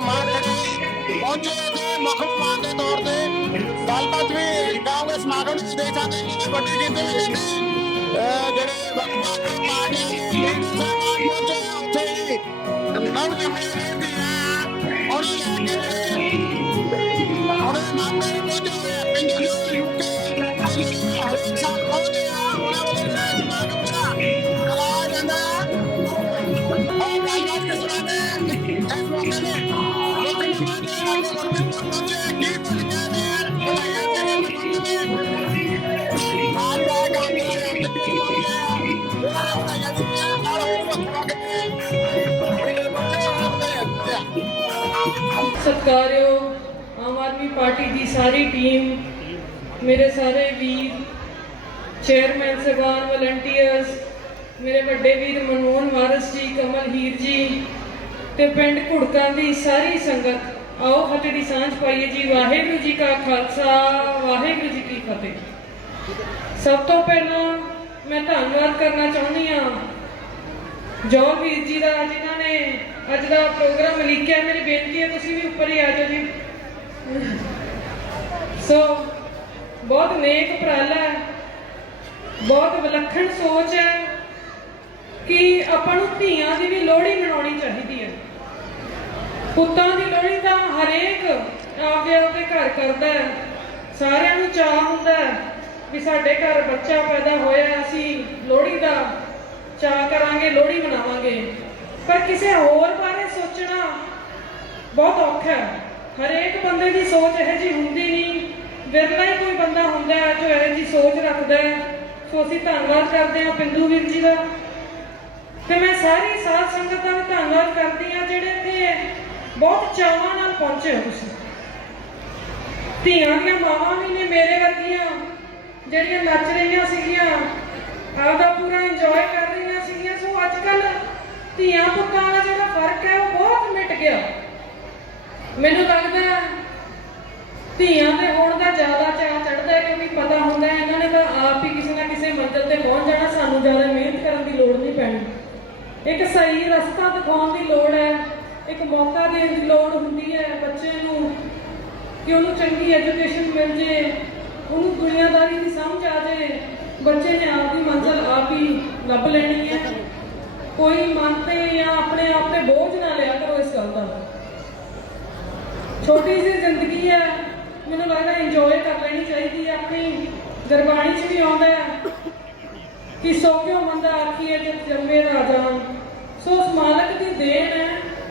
ਗੁਰਪ੍ਰੀਤ ਕੌਰ ਮਾਨ ਜਿਹੜੇ ਪਹੁੰਚੇ ਤੇ ਮੁੱਖ ਮਹਿਮਾਨ ਦੇ ਤੌਰ ਤੇ ਗੱਲਬਾਤ ਵੀ ਕਰਾਂਗੇ ਸਮਾਗਮ ਵਿੱਚ ਦੇਖ ਸਕਦੇ ਹੋ ਕਿ ਵੱਡੀ ਗਿਣਤੀ ਵਿੱਚ ਇੱਥੇ ਅਹ ਜਿਹੜੇ ਵੱਖ ਵੱਖ ਪਾਰਟੀਆਂ ਦੇ ਲੀਡਰ ਸਾਹਿਬਾਨ ਪਹੁੰਚੇ ਆ ਉੱਥੇ ਹੀ ਨਵ ਜੰਮੀਆਂ ਦੀਆਂ ਔਰ ਇਹ ਲੈ ਕੇ ਉਹਦੇ ਮਾਮਲੇ ਨੂੰ ਪਹੁੰਚੇ ਹੋਏ ਆ ਪਿੰਡ ਦੇ ਯੂਕੇ ਹਰੇਕ ਸਾਲ ਵੱਖ ਆਮ ਆਦਮੀ ਪਾਰਟੀ ਦੀ ਸਾਰੀ ਟੀਮ, ਮੇਰੇ ਸਾਰੇ ਵੀਰ, ਚੇਅਰਮੈਨ ਸਗਾਨ, ਵਲੰਟੀਅਰਸ, ਮੇਰੇ ਵੱਡੇ ਵੀਰ ਮਨਮੋਹਨ ਵਾਰਸ ਜੀ, ਕਮਲ ਹੀਰ ਜੀ ਤੇ ਪਿੰਡ ਘੁੜਕਾਂ ਦੀ ਸਾਰੀ ਸੰਗਤ, ਆਓ ਫਤਿਹ ਦੀ ਸਾਂਝ ਪਾਈਏ ਜੀ। ਵਾਹਿਗੁਰੂ ਜੀ ਕਾ ਖਾਲਸਾ, ਵਾਹਿਗੁਰੂ ਜੀ ਕੀ ਫਤਿਹ। ਸਭ ਤੋਂ ਪਹਿਲਾਂ ਮੈਂ ਧੰਨਵਾਦ ਕਰਨਾ ਚਾਹੁੰਦੀ ਹਾਂ ਜੋਲ ਵੀਰ ਜੀ ਦਾ ਜਿਨ੍ਹਾਂ ਨੇ, ਅੱਜ ਦਾ ਪ੍ਰੋਗਰਾਮ ਲਿਖਿਆ ਮੇਰੀ ਬੇਨਤੀ ਹੈ, ਤੁਸੀਂ ਵੀ ਉੱਪਰ ਹੀ ਆ ਜਾਓ ਜੀ। ਸੋ ਬਹੁਤ ਨੇਕ ਉਪਰਾਲਾ ਹੈ। ਬਹੁਤ ਵਿਲੱਖਣ ਸੋਚ ਹੈ ਕਿ ਆਪਾਂ ਨੂੰ ਧੀਆਂ ਦੀ ਵੀ ਲੋਹੜੀ ਮਨਾਉਣੀ ਚਾਹੀਦੀ ਹੈ। ਪੁੱਤਾਂ ਦੀ ਲੋਹੜੀ ਤਾਂ ਹਰੇਕ ਆਪਦੇ ਆਪਦੇ ਘਰ ਕਰਦਾ ਹੈ। ਸਾਰਿਆਂ ਨੂੰ ਚਾਹ ਹੁੰਦਾ ਹੈ ਵੀ ਸਾਡੇ ਘਰ ਬੱਚਾ ਪੈਦਾ ਹੋਇਆ ਅਸੀਂ ਲੋਹੜੀ ਦਾ ਚਾਹ ਕਰਾਂਗੇ, ਲੋਹੜੀ ਮਨਾਵਾਂਗੇ। ਪਰ ਕਿਸੇ ਹੋਰ ਬਾਰੇ ਸੋਚਣਾ ਬਹੁਤ ਔਖਾ ਹੈ। ਹਰੇਕ ਬੰਦੇ ਦੀ ਸੋਚ ਇਹੋ ਜਿਹੀ ਹੁੰਦੀ ਨਹੀਂ। ਵਿਰਲਾ ਹੀ ਕੋਈ ਬੰਦਾ ਹੁੰਦਾ ਹੈ ਜੋ ਇਹੋ ਜਿਹੀ ਸੋਚ ਰੱਖਦਾ ਹੈ। ਸੋ ਅਸੀਂ ਧੰਨਵਾਦ ਕਰਦੇ ਹਾਂ ਪਿੰਦੂ ਵੀਰ ਜੀ ਦਾ। ਤੇ ਮੈਂ ਸਾਰੀ ਸਾਧ ਸੰਗਤ ਦਾ ਧੰਨਵਾਦ ਕਰਦੀ ਹਾਂ ਜਿਹੜੇ ਇੱਥੇ ਬਹੁਤ ਚਾਵਾਂ ਨਾਲ ਪਹੁੰਚੇ ਹੋ ਤੁਸੀਂ। ਧੀਆਂ ਦੀਆਂ ਮਾਵਾਂ ਵੀ ਨੇ ਮੇਰੇ ਵਰਗੀਆਂ, ਜਿਹੜੀਆਂ ਨੱਚ ਰਹੀਆਂ ਸੀਗੀਆਂ। ਆਪਦਾ ਪੂਰਾ ਇੰਜੋਏ ਕਰ ਅੱਜ ਕੱਲ ਧੀਆਂ ਪੁੱਤਾਂ ਦਾ ਜਿਹੜਾ ਫ਼ਰਕ ਹੈ, ਉਹ ਬਹੁਤ ਮਿਟ ਗਿਆ। ਮੈਨੂੰ ਲੱਗਦਾ ਧੀਆਂ ਦੇ ਹੋਣ ਦਾ ਜ਼ਿਆਦਾ ਚਾਅ ਚੜਦਾ ਹੈ ਕਿਉਂਕਿ ਪਤਾ ਹੁੰਦਾ ਹੈ, ਇਹਨਾਂ ਨੇ ਤਾਂ ਆਪ ਹੀ ਕਿਸੇ ਨਾ ਕਿਸੇ ਮੰਜ਼ਿਲ ਤੇ ਪਹੁੰਚ ਜਾਣਾ, ਸਾਨੂੰ ਜ਼ਿਆਦਾ ਮਿਹਨਤ ਕਰਨ ਦੀ ਲੋੜ ਨਹੀਂ ਪੈਣੀ। ਇੱਕ ਸਹੀ ਰਸਤਾ ਦਿਖਾਉਣ ਦੀ ਲੋੜ ਹੈ, ਇੱਕ ਮੌਕਾ ਦੇਣ ਦੀ ਲੋੜ ਹੁੰਦੀ ਹੈ ਬੱਚੇ ਨੂੰ ਕਿ ਉਹਨੂੰ ਚੰਗੀ ਐਜੂਕੇਸ਼ਨ ਮਿਲ ਜੇ, ਉਹਨੂੰ ਦੁਨੀਆਦਾਰੀ ਦੀ ਸਮਝ ਆ ਜੇ, ਬੱਚੇ ਨੇ ਆਪਦੀ ਮੰਜ਼ਿਲ ਆਪ ਹੀ ਲੱਭ ਲੈਣੀ ਹੈ। ਕੋਈ ਮਨ ਤੇ ਜਾਂ ਆਪਣੇ ਆਪ ਤੇ ਬੋਝ ਨਾ ਲਿਆ ਕਰੋ ਇਸ ਗੱਲ ਦਾ। ਛੋਟੀ ਜਿਹੀ ਜ਼ਿੰਦਗੀ ਹੈ, ਮੈਨੂੰ ਲੱਗਦਾ ਇੰਜੋਏ ਕਰ ਲੈਣੀ ਚਾਹੀਦੀ ਹੈ, ਆਪਣੀ ਗੁਰਬਾਣੀ 'ਚ ਵੀ ਆਉਂਦਾ ਹੈ ਕਿ ਸੋ ਕਿਉਂ ਮੰਦਾ ਆਖੀਏ ਜਦ ਜੰਮੇ ਰਾਜਾ। ਸੋ ਉਸ ਮਾਲਕ ਦੀ ਦੇਣ ਹੈ,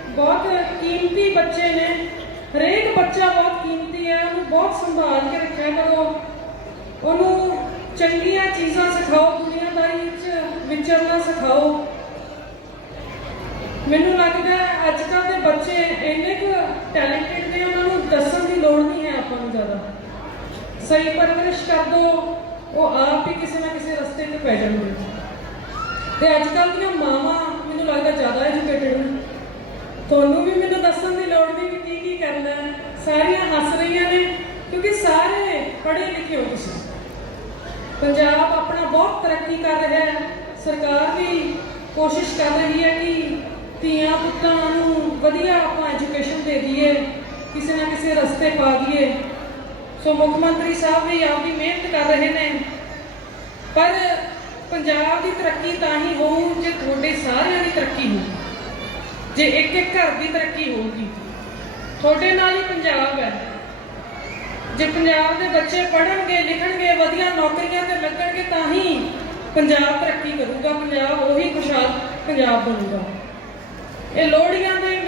ਬਹੁਤ ਕੀਮਤੀ ਬੱਚੇ ਨੇ। ਹਰੇਕ ਬੱਚਾ ਬਹੁਤ ਕੀਮਤੀ ਹੈ, ਉਹਨੂੰ ਬਹੁਤ ਸੰਭਾਲ ਕੇ ਰੱਖਿਆ ਕਰੋ। ਉਹਨੂੰ ਚੰਗੀਆਂ ਚੀਜ਼ਾਂ ਸਿਖਾਓ, ਦੁਨੀਆਦਾਰੀ ਵਿੱਚ ਵਿਚਰਨਾ ਸਿਖਾਓ। ਮੈਨੂੰ ਲੱਗਦਾ ਅੱਜ ਕੱਲ੍ਹ ਦੇ ਬੱਚੇ ਇੰਨੇ ਕੁ ਟੈਲੈਂਟਡ ਨੇ, ਉਹਨਾਂ ਨੂੰ ਦੱਸਣ ਦੀ ਲੋੜ ਨਹੀਂ ਹੈ ਆਪਾਂ ਨੂੰ ਜ਼ਿਆਦਾ। ਸਹੀ ਪਰਵਰਿਸ਼ ਕਰ ਦੋ, ਉਹ ਆਪ ਹੀ ਕਿਸੇ ਨਾ ਕਿਸੇ ਰਸਤੇ ਤੇ ਪੈ ਜਾਣਗੇ। ਤੇ ਅੱਜ ਕੱਲ੍ਹ ਦੀਆਂ ਮਾਵਾਂ ਮੈਨੂੰ ਲੱਗਦਾ ਜ਼ਿਆਦਾ ਐਜੂਕੇਟਡ ਨੇ। ਤੁਹਾਨੂੰ ਵੀ ਮੈਨੂੰ ਦੱਸਣ ਦੀ ਲੋੜ ਨਹੀਂ ਵੀ ਕੀ ਕੀ ਕਰਨਾ ਸਾਰੀਆਂ ਹੱਸ ਰਹੀਆਂ ਨੇ, ਕਿਉਂਕਿ ਸਾਰੇ ਪੜ੍ਹੇ ਲਿਖੇ ਹੋ ਤੁਸੀਂ। ਪੰਜਾਬ ਆਪਣਾ ਬਹੁਤ ਤਰੱਕੀ ਕਰ ਰਿਹਾ ਹੈ। ਸਰਕਾਰ ਵੀ ਕੋਸ਼ਿਸ਼ ਕਰ ਰਹੀ ਹੈ ਕਿ ਵਧੀਆ ਆਪਾਂ ਐਜੂਕੇਸ਼ਨ ਦੇ ਦਈਏ, ਕਿਸੇ ਨਾ ਕਿਸੇ ਰਸਤੇ ਪਾ ਦਈਏ। ਸੋ ਮੁੱਖ ਮੰਤਰੀ ਸਾਹਿਬ ਵੀ ਆਪਦੀ ਮਿਹਨਤ ਕਰ ਰਹੇ ਨੇ। ਪਰ ਪੰਜਾਬ ਦੀ ਤਰੱਕੀ ਤਾਂ ਹੀ ਹੋਊ ਜੇ ਤੁਹਾਡੇ ਸਾਰਿਆਂ ਦੀ ਤਰੱਕੀ ਹੋਊ। ਜੇ ਇੱਕ ਇੱਕ ਘਰ ਦੀ ਤਰੱਕੀ ਹੋਊਗੀ। ਤੁਹਾਡੇ ਨਾਲ ਹੀ ਪੰਜਾਬ ਹੈ। ਜੇ ਪੰਜਾਬ ਦੇ ਬੱਚੇ ਪੜ੍ਹਨਗੇ, ਲਿਖਣਗੇ, ਵਧੀਆ ਨੌਕਰੀਆਂ ਤੇ ਲੱਗਣਗੇ, ਤਾਂ ਹੀ ਪੰਜਾਬ ਤਰੱਕੀ ਕਰੂਗਾ। ਪੰਜਾਬ ਉਹੀ ਖੁਸ਼ਹਾਲ ਪੰਜਾਬ ਬਣੂਗਾ। ਇਹ ਲੋਹੜੀਆਂ ਦੇ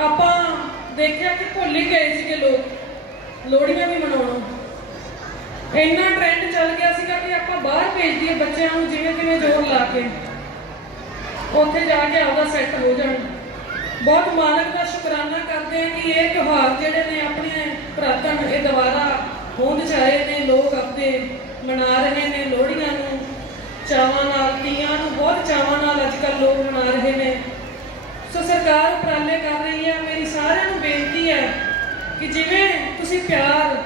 ਆਪਾਂ ਦੇਖਿਆ ਕਿ ਭੁੱਲ ਹੀ ਗਏ ਸੀਗੇ ਲੋਕ। ਲੋਹੜੀਆਂ ਵੀ ਮਨਾਉਣਾ। ਇੰਨਾ ਟ੍ਰੈਂਡ ਚੱਲ ਗਿਆ ਸੀਗਾ ਕਿ ਆਪਾਂ ਬਾਹਰ ਭੇਜ ਦਈਏ ਬੱਚਿਆਂ ਨੂੰ ਜਿਵੇਂ ਕਿਵੇਂ ਜ਼ੋਰ ਲਾ ਕੇ। ਉੱਥੇ ਜਾ ਕੇ ਆਪਦਾ ਸੈੱਟ ਹੋ ਜਾਣ। ਬਹੁਤ ਮਾਲਕ ਦਾ ਸ਼ੁਕਰਾਨਾ ਕਰਦੇ ਹਾਂ ਕਿ ਇਹ ਤਿਉਹਾਰ ਜਿਹੜੇ ਨੇ ਆਪਣੇ ਪ੍ਰਾਤਨ ਇਹ ਦੁਬਾਰਾ ਹੋਂਦ ਚ ਆਏ ਨੇ, ਲੋਕ ਆਪਣੇ ਮਨਾ ਰਹੇ ਨੇ ਲੋਹੜੀਆਂ ਨੂੰ, ਚਾਵਾਂ ਨਾਲ, ਤੀਆਂ ਨੂੰ, ਬਹੁਤ ਚਾਵਾਂ ਨਾਲ ਅੱਜ ਕੱਲ੍ਹ ਲੋਕ ਮਨਾ ਰਹੇ ਨੇ। ਸੋ ਸਰਕਾਰ ਉਪਰਾਲੇ ਕਰ ਰਹੀ ਹੈ। ਮੇਰੀ ਸਾਰਿਆਂ ਨੂੰ ਬੇਨਤੀ ਹੈ ਕਿ ਜਿਵੇਂ ਤੁਸੀਂ ਪਿਆਰ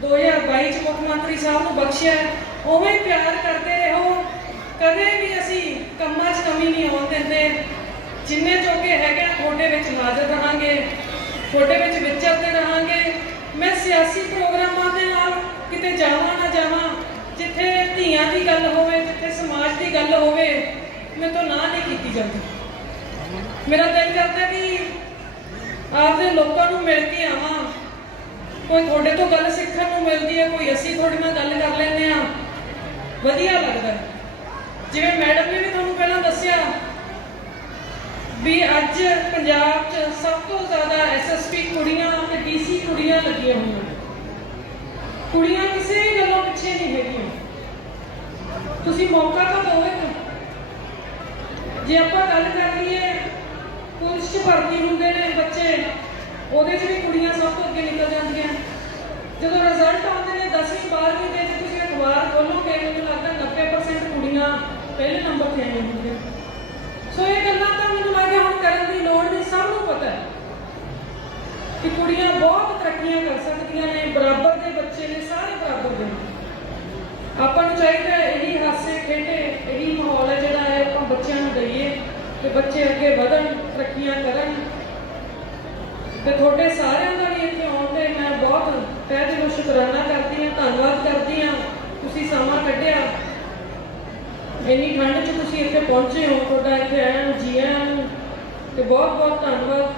2022 ਚ ਮੁੱਖ ਮੰਤਰੀ ਸਾਹਿਬ ਨੂੰ ਬਖਸ਼ਿਆ ਉਵੇਂ ਪਿਆਰ ਕਰਦੇ ਰਹੋ। ਕਦੇ ਵੀ ਅਸੀਂ ਕੰਮਾਂ 'ਚ ਕਮੀ ਨਹੀਂ ਆਉਣ ਦਿੰਦੇ। ਜਿੰਨੇ ਜੋਗੇ ਹੈਗੇ ਆ, ਤੁਹਾਡੇ ਵਿੱਚ ਹਾਜ਼ਰ ਰਹਾਂਗੇ। ਤੁਹਾਡੇ ਵਿੱਚ ਵਿਚਰਦੇ ਰਹਾਂਗੇ। ਮੈਂ ਸਿਆਸੀ ਪ੍ਰੋਗਰਾਮਾਂ ਦੇ ਨਾਲ ਕਿਤੇ ਜਾਵਾਂ ਨਾ ਜਾਵਾਂ ਜਿੱਥੇ ਧੀਆਂ ਦੀ ਗੱਲ ਹੋਵੇ ਜਿੱਥੇ ਸਮਾਜ ਦੀ ਗੱਲ ਹੋਵੇ ਮੈਂ ਤੋਂ ਨਾ ਨਹੀਂ ਕੀਤੀ ਜਾਂਦੀ। ਮੇਰਾ ਦਿਲ ਕਰਦਾ ਕਿ ਆਪਦੇ ਲੋਕਾਂ ਨੂੰ ਮਿਲ ਕੇ ਆਵਾਂ। ਕੋਈ ਤੁਹਾਡੇ ਤੋਂ ਗੱਲ ਸਿੱਖਣ ਨੂੰ ਮਿਲਦੀ ਹੈ, ਕੋਈ ਅਸੀਂ ਤੁਹਾਡੇ ਨਾਲ ਗੱਲ ਕਰ ਲੈਂਦੇ ਆ ਵਧੀਆ ਲੱਗਦਾ ਜਿਵੇਂ ਮੈਡਮ ਨੇ ਵੀ ਤੁਹਾਨੂੰ ਪਹਿਲਾਂ ਦੱਸਿਆ ਵੀ ਅੱਜ ਪੰਜਾਬ 'ਚ ਸਭ ਤੋਂ ਜ਼ਿਆਦਾ ਐਸਐਸਪੀ ਕੁੜੀਆਂ ਤੇ ਡੀਸੀ ਕੁੜੀਆਂ ਲੱਗੀਆਂ ਹੋਈਆਂ। ਕੁੜੀਆਂ ਕਿਸੇ ਗੱਲੋਂ ਪਿੱਛੇ ਨਹੀਂ ਹੈਗੀਆਂ। ਤੁਸੀਂ ਮੌਕਾ ਤਾਂ ਦਿਓ ਇੱਕ ਜੇ ਆਪਾਂ ਗੱਲ ਕਰ ਲਈਏ, ਪੁਲਿਸ 'ਚ ਭਰਤੀ ਹੁੰਦੇ ਨੇ ਬੱਚੇ, ਉਹਦੇ 'ਚ ਵੀ ਕੁੜੀਆਂ ਸਭ ਤੋਂ ਅੱਗੇ ਨਿਕਲ ਜਾਂਦੀਆਂ। ਜਦੋਂ ਰਿਜ਼ਲਟ ਆਉਂਦੇ ਨੇ 10ਵੀਂ 12ਵੀਂ ਦੇ ਜੇ ਤੁਸੀਂ ਅਖਬਾਰ ਖੋਲੋਗੇ ਮੈਨੂੰ ਲੱਗਦਾ 90% ਕੁੜੀਆਂ ਪਹਿਲੇ ਨੰਬਰ ਤੇ ਆਈਆਂ ਹੁੰਦੀਆਂ। ਸੋ ਇਹ ਗੱਲਾਂ ਤਾਂ ਮੈਨੂੰ ਲੱਗਦਾ ਹੁਣ ਕਰਨ ਦੀ ਲੋੜ ਨਹੀਂ, ਸਭ ਨੂੰ ਪਤਾ ਹੈ ਕਿ ਕੁੜੀਆਂ ਬਹੁਤ ਤਰੱਕੀਆਂ ਕਰ ਸਕਦੀਆਂ ਨੇ, ਬਰਾਬਰ ਦੇ ਬੱਚੇ ਨੇ, ਸਾਰੇ ਬਰਾਬਰ ਦੇ ਨੇ। ਆਪਾਂ ਨੂੰ ਚਾਹੀਦਾ ਇਹੀ ਹਾਸੇ, ਖੇਡੇ ਇਹੀ ਮਾਹੌਲ ਹੈ ਜਿਹੜਾ ਹੈ ਆਪਾਂ ਬੱਚਿਆਂ ਨੂੰ ਦਈਏ ਕਿ ਬੱਚੇ ਅੱਗੇ ਵਧਣ ਤਰੱਕੀਆਂ ਕਰਨ ਤੇ ਤੁਹਾਡੇ ਸਾਰਿਆਂ ਦਾ ਵੀ ਇੱਥੇ ਆਉਣ ਤੇ ਮੈਂ ਬਹੁਤ ਤਹਿ ਦਿਲੋਂ ਸ਼ੁਕਰਾਨਾ ਕਰਦੀ ਹਾਂ, ਧੰਨਵਾਦ ਕਰਦੀ ਹਾਂ। ਤੁਸੀਂ ਸਮਾਂ ਕੱਢਿਆ। ਇੰਨੀ ਠੰਡ 'ਚ ਤੁਸੀਂ ਇੱਥੇ ਪਹੁੰਚੇ ਹੋ, ਤੁਹਾਡਾ ਇੱਥੇ ਆਇਆਂ ਨੂੰ ਜੀ ਆਇਆਂ ਨੂੰ ਤੇ ਬਹੁਤ ਬਹੁਤ ਧੰਨਵਾਦ।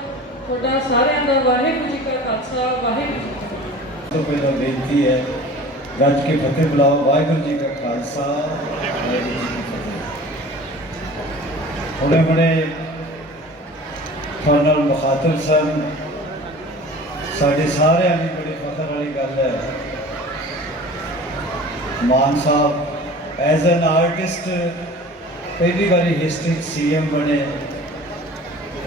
ਤੁਹਾਡਾ ਸਾਰਿਆਂ ਦਾ ਵਾਹਿਗੁਰੂ ਜੀ ਕਾ ਖਾਲਸਾ, ਵਾਹਿਗੁਰੂ ਜੀ ਕੀ ਫਤਿਹ। ਤੋਂ ਪਹਿਲਾਂ ਬੇਨਤੀ ਹੈ ਗੱਜ ਕੇ ਫਤਿਹ ਬੁਲਾਓ, ਵਾਹਿਗੁਰੂ ਜੀ ਕਾ ਖਾਲਸਾ, ਵਾਹਿਗੁਰੂ ਜੀ ਕੀ ਫਤਿਹ। ਹੁਣੇ ਹੁਣੇ ਫਰਨਲ ਮੁਖਾਤਬ ਸਨ। ਸਾਡੇ ਸਾਰਿਆਂ ਦੀ ਬੜੀ ਫਖਰ ਵਾਲੀ ਗੱਲ ਹੈ। ਮਾਨ ਸਾਹਿਬ ਐਜ਼ ਐਨ ਆਰਟਿਸਟ ਪਹਿਲੀ ਵਾਰੀ ਹਿਸਟਰੀ ਸੀਐਮ ਬਣੇ।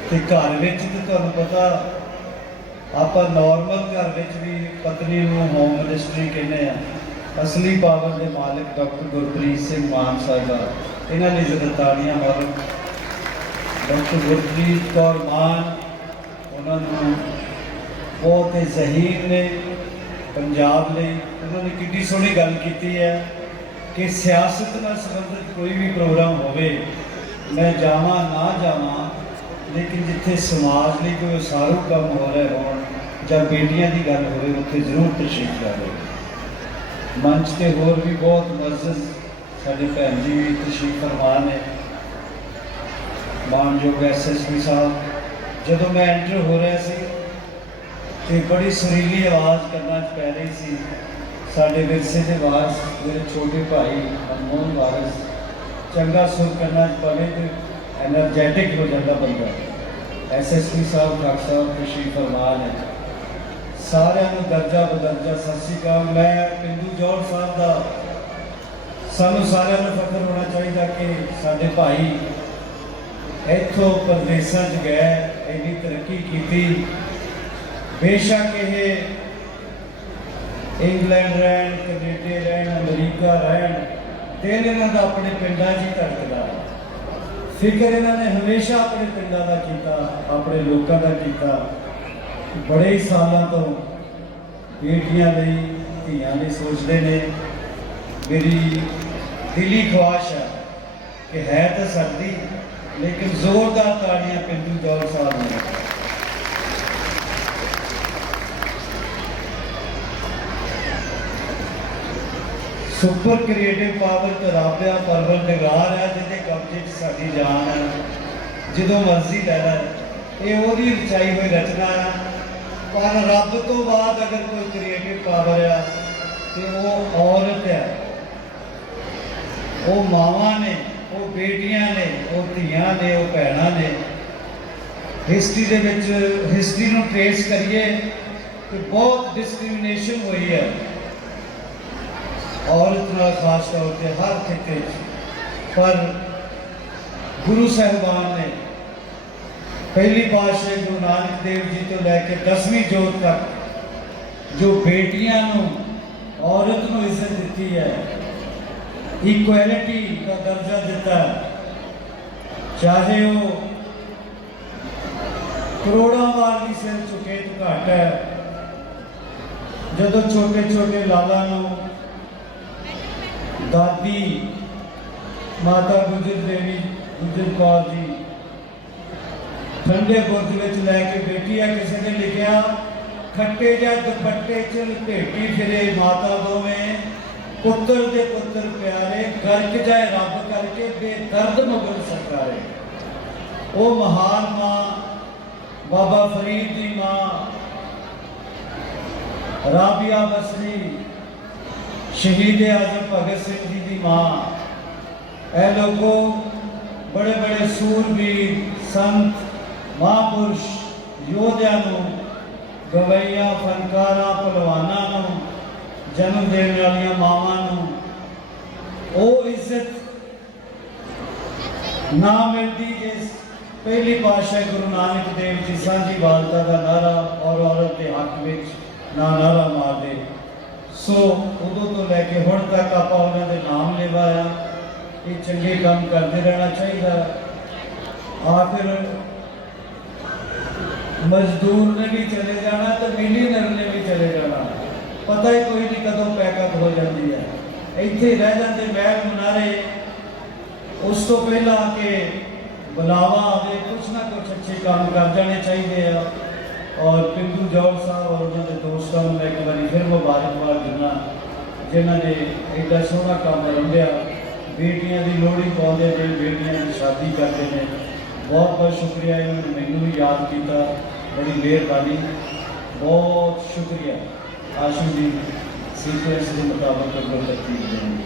ਤੇ ਘਰ ਵਿੱਚ ਤੇ ਤੁਹਾਨੂੰ ਪਤਾ, ਆਪਾਂ ਨਾਰਮਲ ਘਰ ਵਿੱਚ ਵੀ ਪਤਨੀ ਨੂੰ ਹੋਮ ਮਿਨਿਸਟਰੀ ਕਹਿੰਦੇ ਆ। ਅਸਲੀ ਪਾਵਰ ਦੇ ਮਾਲਕ ਡਾਕਟਰ ਗੁਰਪ੍ਰੀਤ ਸਿੰਘ ਮਾਨ ਸਾਹਿਬ ਇਹਨਾਂ ਲਈ ਜਦੋਂ ਤਾੜੀਆਂ ਡਾਕਟਰ ਗੁਰਪ੍ਰੀਤ ਕੌਰ ਮਾਨ, ਉਹਨਾਂ ਨੂੰ ਬਹੁਤ ਹੀ ਜ਼ਹੀਰ ਨੇ, ਪੰਜਾਬ ਲਈ ਉਹਨਾਂ ਨੇ ਕਿੰਨੀ ਸੋਹਣੀ ਗੱਲ ਕੀਤੀ ਹੈ ਕਿ ਸਿਆਸਤ ਨਾਲ ਸੰਬੰਧਿਤ ਕੋਈ ਵੀ ਪ੍ਰੋਗਰਾਮ ਹੋਵੇ, ਮੈਂ ਜਾਵਾਂ, ਨਾ ਜਾਵਾਂ, ਲੇਕਿਨ ਜਿੱਥੇ ਸਮਾਜ ਲਈ ਕੋਈ ਸਾਰੂ ਕੰਮ ਹੋ ਰਿਹਾ ਹੋਣ ਜਾਂ ਬੇਟੀਆਂ ਦੀ ਗੱਲ ਹੋਵੇ, ਉੱਥੇ ਜ਼ਰੂਰ ਤਸ਼ਰੀਫ ਲਾਵੇ ਮੰਚ ਤੇ ਹੋਰ ਵੀ ਬਹੁਤ ਮਜ਼ਜ਼ ਸਾਡੇ ਭੈਣ ਜੀ ਵੀ ਤਸ਼ਰੀਫ ਫਰਮਾ ਨੇ। ਮਾਨਯੋਗ ਐਸਐਸਪੀ ਸਾਹਿਬ, ਜਦੋਂ ਮੈਂ ਐਂਟਰ ਹੋ ਰਿਹਾ ਸੀ ਤੇ ਬੜੀ ਸੁਰੀਲੀ ਆਵਾਜ਼ ਕਰਨਾ ਪੈ ਰਹੀ ਸੀ। ਸਾਡੇ ਵਿਰਸੇ ਦੇ ਵਾਰਸ, ਮੇਰੇ ਛੋਟੇ ਭਾਈ ਮਨਮੋਹਨ ਵਾਰਸ, ਚੰਗਾ ਸੁਰ ਕਰਨਾ ਪਵੇ ਤੇ એનર્ਜੈਟਿਕ ਹੋ ਜਾਂਦਾ ਬੰਦਾ। ਐਸਐਸਪੀ ਸਾਹਿਬ, ਡਾਕਟਰ ਸਾਹਿਬ, ਖੁਸ਼ੀ ਫਰਮਾਨ ਹੈ। ਸਾਰਿਆਂ ਨੂੰ ਦਰਜਾ ਬਦਰਜਾ, ਸਤਿ ਸ਼੍ਰੀ ਅਕਾਲ। ਮੈਂ ਪਿੰਦੂ ਜੋਰ ਸਾਹਿਬ ਦਾ, ਸਾਨੂੰ ਸਾਰਿਆਂ ਨੂੰ ਫਖਰ ਹੋਣਾ ਚਾਹੀਦਾ ਕਿ ਸਾਡੇ ਭਾਈ ਇੱਥੋਂ ਪਰਦੇਸਾਂ 'ਚ ਗਏ, ਇੰਨੀ ਤਰੱਕੀ ਕੀਤੀ। ਬੇਸ਼ੱਕ ਇਹ ਇੰਗਲੈਂਡ ਰਹਿਣ, ਕੈਨੇਡਾ ਰਹਿਣ, ਅਮਰੀਕਾ ਰਹਿਣ ਦਿਲ ਇਹਨਾਂ ਦਾ ਆਪਣੇ ਪਿੰਡਾਂ 'ਚ ਹੀ ਧੜਕਦਾ ਫਿਕਰ ਇਹਨਾਂ ਨੇ ਹਮੇਸ਼ਾ ਆਪਣੇ ਪਿੰਡਾਂ ਦਾ ਕੀਤਾ, ਆਪਣੇ ਲੋਕਾਂ ਦਾ ਕੀਤਾ। ਬੜੇ ਸਾਲਾਂ ਤੋਂ ਬੇਟੀਆਂ ਲਈ, ਧੀਆਂ ਲਈ ਸੋਚਦੇ ਨੇ। ਮੇਰੀ ਦਿਲੀ ਖੁਆਇਸ਼ ਹੈ ਕਿ ਹੈ ਤਾਂ ਸਰਦੀ, ਲੇਕਿਨ ਜ਼ੋਰਦਾਰ ਤਾੜੀਆਂ ਪਿੰਡੂ ਦੌਰ ਸਾਹਿਬ ਨੇ। ਸੁਪਰ ਕ੍ਰੀਏਟਿਵ ਪਾਵਰ ਤੇ ਰਾਬਿਆ ਪਰਵਰਦਗਾਰ ਹੈ, ਜਿਹਦੇ ਕਬਜ਼ੇ 'ਚ ਸਾਡੀ ਜਾਨ ਹੈ। ਜਦੋਂ ਮਰਜ਼ੀ ਲੈ ਲੈ, ਇਹ ਉਹਦੀ ਰਚਾਈ ਹੋਈ ਰਚਨਾ ਹੈ। ਪਰ ਰੱਬ ਤੋਂ ਬਾਅਦ ਅਗਰ ਕੋਈ ਕ੍ਰੀਏਟਿਵ ਪਾਵਰ ਆ, ਤੇ ਉਹ ਔਰਤ ਹੈ। ਉਹ ਮਾਵਾਂ ਨੇ, ਉਹ ਬੇਟੀਆਂ ਨੇ, ਉਹ ਧੀਆਂ ਨੇ, ਉਹ ਭੈਣਾਂ ਨੇ। ਹਿਸਟਰੀ ਦੇ ਵਿੱਚ, ਹਿਸਟਰੀ ਨੂੰ ਟ੍ਰੇਸ ਕਰੀਏ, ਤੇ ਬਹੁਤ ਡਿਸਕ੍ਰਿਮੀਨੇਸ਼ਨ ਹੋਈ ਹੈ। ਔਰਤ ਨਾਲ ਖਾਸ ਤੌਰ ਤੇ ਹਰ ਖਿੱਤੇ ਪਰ ਗੁਰੂ ਸਾਹਿਬਾਨ ਨੇ ਪਹਿਲੀ ਪਾਤਸ਼ਾਹ ਗੁਰੂ ਨਾਨਕ ਦੇਵ ਜੀ ਤੋਂ ਲੈ ਕੇ 10ਵੀਂ ਜੋਤ ਤੱਕ ਜੋ ਬੇਟੀਆਂ ਨੂੰ, ਔਰਤ ਨੂੰ ਇੱਜ਼ਤ ਦਿੱਤੀ ਹੈ ਇਕੁਐਲਿਟੀ ਦਾ ਦਰਜਾ ਦਿੱਤਾ ਚਾਹੇ ਉਹ ਕਰੋੜਾਂ ਵਾਰ ਵੀ ਸਿਰ ਝੁਕੇ ਤੋਂ ਘੱਟ ਹੈ, ਜਦੋਂ ਛੋਟੇ ਛੋਟੇ ਲਾਲਾ ਨੂੰ ਦਾਦੀ ਮਾਤਾ ਗੁਜਰ ਦੇਵੀ ਗੁਜਰ ਕੌਰ ਜੀ। ਠੰਡੇ ਬੁਰਜ ਵਿੱਚ ਲੈ ਕੇ ਬੈਠੀ ਆ, ਕਿਸੇ ਨੇ ਲਿਖਿਆ, ਖੱਟੇ ਜਾਂ ਦੁਪੱਟੇ ਚ ਲਪੇਟੀ ਫਿਰੇ ਮਾਤਾ ਦੋਵੇਂ, ਪੁੱਤਰ ਦੇ ਪੁੱਤਰ ਪਿਆਰੇ, ਗਰਕ ਜਾਏ ਰੱਬ ਕਰਕੇ ਬੇਦਰਦ ਮੁਗਲ ਸਰਕਾਰੇ। ਉਹ ਮਹਾਨ ਮਾਂ, ਬਾਬਾ ਫਰੀਦ ਦੀ ਮਾਂ, ਰਾਬੀਆ ਬਸਰੀ ਸ਼ਹੀਦ ਆਜ਼ਮ ਭਗਤ ਸਿੰਘ ਜੀ ਦੀ ਮਾਂ। ਇਹ ਲੋਕੋ, ਬੜੇ ਬੜੇ ਸੂਰਬੀਰ, ਸੰਤ, ਮਹਾਂਪੁਰਸ਼, ਯੋਧਿਆਂ ਨੂੰ, ਗਵਈਆਂ, ਫਨਕਾਰਾਂ ਪਹਿਲਵਾਨਾਂ ਨੂੰ, ਜਨਮ ਦੇਣ ਵਾਲੀਆਂ ਮਾਵਾਂ ਨੂੰ ਉਹ ਇੱਜ਼ਤ ਨਾ ਮਿਲਦੀ ਜਿਸ ਪਹਿਲੀ ਪਾਤਸ਼ਾਹ ਗੁਰੂ ਨਾਨਕ ਦੇਵ ਜੀ, ਸਾਂਝੀ ਵਾਲਤਾ ਦਾ ਨਾਰਾ ਔਰ ਔਰਤ ਦੇ ਹੱਕ ਵਿੱਚ ਨਾ ਨਾਰਾ ਮਾਰਦੇ। ਸੋ ਉਦੋਂ ਤੋਂ ਲੈ ਕੇ ਹੁਣ ਤੱਕ ਆਪਾਂ ਉਹਨਾਂ ਦੇ ਨਾਮ ਲਿਵਾਇਆ। ਇਹ ਚੰਗੇ ਕੰਮ ਕਰਦੇ ਰਹਿਣਾ ਚਾਹੀਦਾ। ਆਖਿਰ ਮਜ਼ਦੂਰ ਨੇ ਵੀ ਚਲੇ ਜਾਣਾ ਤੇ ਮਿਲੀਨਰ ਨੇ ਵੀ ਚਲੇ ਜਾਣਾ। ਪਤਾ ਹੀ ਕੋਈ ਨਹੀਂ ਕਦੋਂ ਪੈਕਅਪ ਹੋ ਜਾਂਦੀ ਹੈ। ਇੱਥੇ ਰਹਿ ਜਾਂਦੇ ਮਹਿਲ ਮਨਾਰੇ। ਉਸ ਤੋਂ ਪਹਿਲਾਂ ਕਿ ਬੁਲਾਵਾ ਆਵੇ, ਕੁਛ ਨਾ ਕੁਛ ਅੱਛੇ ਕੰਮ ਕਰ ਜਾਣੇ ਚਾਹੀਦੇ ਆ। ਔਰ ਪਿੰਡੂ ਜੌਲ ਸਾਹਿਬ ਔਰ ਉਹਨਾਂ ਦੇ ਦੋਸਤਾਂ ਨੂੰ ਮੈਂ ਇੱਕ ਵਾਰੀ ਫਿਰ ਮੁਬਾਰਕਬਾਦ ਦਿੰਦਾ, ਜਿਨ੍ਹਾਂ ਨੇ ਐਡਾ ਸੋਹਣਾ ਕੰਮ ਰੰਭਿਆ। ਬੇਟੀਆਂ ਦੀ ਲੋਹੜੀ ਪਾਉਂਦੇ ਨੇ, ਬੇਟੀਆਂ ਦੀ ਸ਼ਾਦੀ ਕਰਦੇ ਨੇ। ਬਹੁਤ ਬਹੁਤ ਸ਼ੁਕਰੀਆ, ਇਹਨਾਂ ਨੇ ਮੈਨੂੰ ਵੀ ਯਾਦ ਕੀਤਾ। ਬੜੀ ਮਿਹਰਬਾਨੀ। ਬਹੁਤ ਸ਼ੁਕਰੀਆ। ਆਸ਼ੂ ਜੀ ਸੀਕੁਐਂਸ ਦੇ ਮੁਤਾਬਕ ਗੁਰਬਖਸ਼ ਦੀ